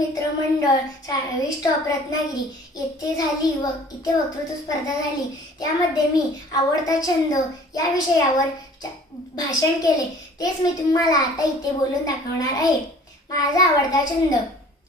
मित्रमंडळ चाळीस स्टॉप रत्नागिरी येथे झाली व इथे वक्तृत्व स्पर्धा झाली. त्यामध्ये मी आवडता छंद या विषयावर भाषण केले. तेच मी तुम्हाला आता इथे बोलून दाखवणार आहे. माझा आवडता छंद.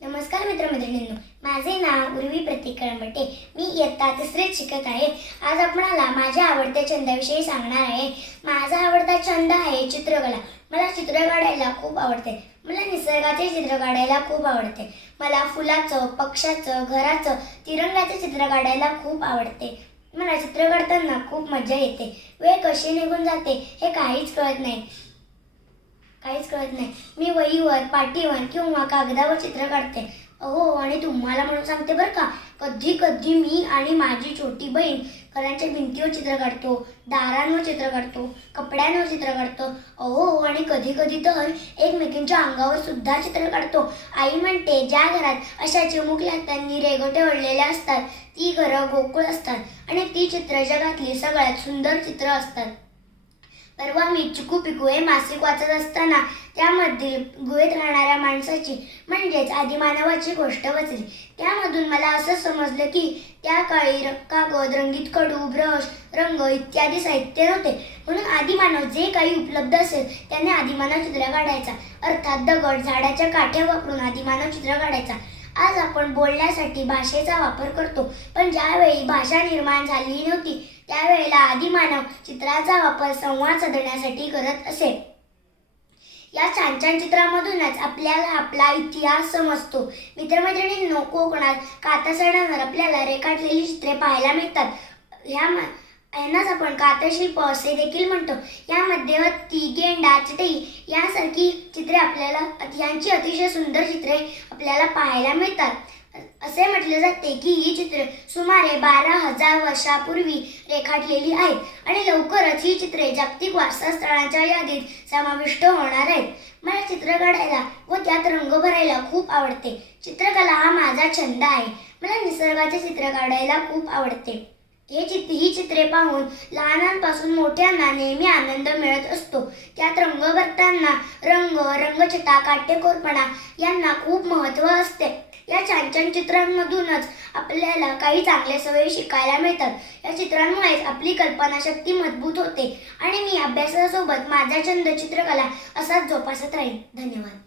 नमस्कार मित्रमैत्रिणींनो माझे नाव उर्वी प्रतीक कळंबटे. इयत्ता तिसरीत शिकत आहे. आज आपणाला माझ्या आवडत्या छंदाविषयी सांगणार आहे. माझा आवडता छंद आहे चित्रकला. मला चित्र काढायला खूप आवडते. मला निसर्गाचे चित्र काढायला खूप आवडते. मला फुलाचं पक्ष्याचं घराचं तिरंगाचे चित्र काढायला खूप आवडते. मला चित्र काढताना खूप मजा येते. वेळ कशी निघून जाते हे काहीच कळत नाही. काहीच कळत नाही. मी वहीवर पाटीवर किंवा कागदावर चित्र काढते. अहो आणि तुम्हाला म्हणून सांगते बरं का कधी कधी मी आणि माझी छोटी बहीण घरांच्या भिंतीवर चित्र काढतो दारांवर चित्र काढतो कपड्यांवर चित्र काढतो. अहो आणि कधी कधी तर एकमेकींच्या अंगावर सुद्धा चित्र काढतो. आई म्हणते ज्या घरात अशा चिमुक त्यांनी रेगोटे वळलेल्या असतात ती घरं गोकुळ असतात आणि ती चित्र जगातली सगळ्यात सुंदर चित्र असतात. परवा मी चिकू पिकू हे मासिक वाचत असताना त्यामधील गुहेत राहणाऱ्या माणसाची म्हणजेच आदिमानवाची गोष्ट वाचली. त्यामधून मला असं समजलं की त्या काळी कागद रंगीत कडू ब्रश रंग इत्यादी साहित्य नव्हते. म्हणून आदिमानव जे काही उपलब्ध असेल त्याने आदिमानव चित्र काढायचा. अर्थात दगड झाडाच्या काठ्या वापरून आदिमानव चित्र काढायचा. आज आपण बोलण्यासाठी भाषेचा वापर करतो. पण ज्यावेळी भाषा निर्माण झाली नव्हती त्यावेळेला आदिमानव चित्राचा वापर संवाद साधण्यासाठी करत असे. या छान छान चित्रामधूनच आपल्याला आपला इतिहास समजतो. मित्रमैत्रिणींनो कोकणात कातासणावर आपल्याला रेखाटलेली चित्रे पाहायला मिळतात. ह्या यांनाच आपण कातशिल्प असे देखील म्हणतो. यामध्ये हत्ती गेंडा चटई यासारखी चित्रे आपल्याला यांची अतिशय सुंदर चित्रे आपल्याला पाहायला मिळतात. असे म्हटले जाते की ही चित्रे सुमारे बारा हजार वर्षापूर्वी रेखाटलेली आहेत आणि लवकरच ही चित्रे जागतिक वारसा स्थळांच्या यादीत समाविष्ट होणार आहेत. मला चित्र काढायला व त्यात रंग भरायला खूप आवडते. चित्रकला हा माझा छंद आहे. मला निसर्गाचे चित्र काढायला खूप आवडते. हे चित्र ही चित्रे पाहून लहानांपासून मोठ्यांना नेहमी आनंद मिळत असतो. त्यात रंग भरताना रंग रंगछटा काटेकोरपणा यांना खूप महत्त्व असते. या छान छान चित्रांमधूनच आपल्याला काही चांगल्या सवयी शिकायला मिळतात. या चित्रांमुळेच आपली कल्पनाशक्ती मजबूत होते. आणि मी अभ्यासासोबत माझा छंद चित्रकला असाच जोपासत राहील धन्यवाद.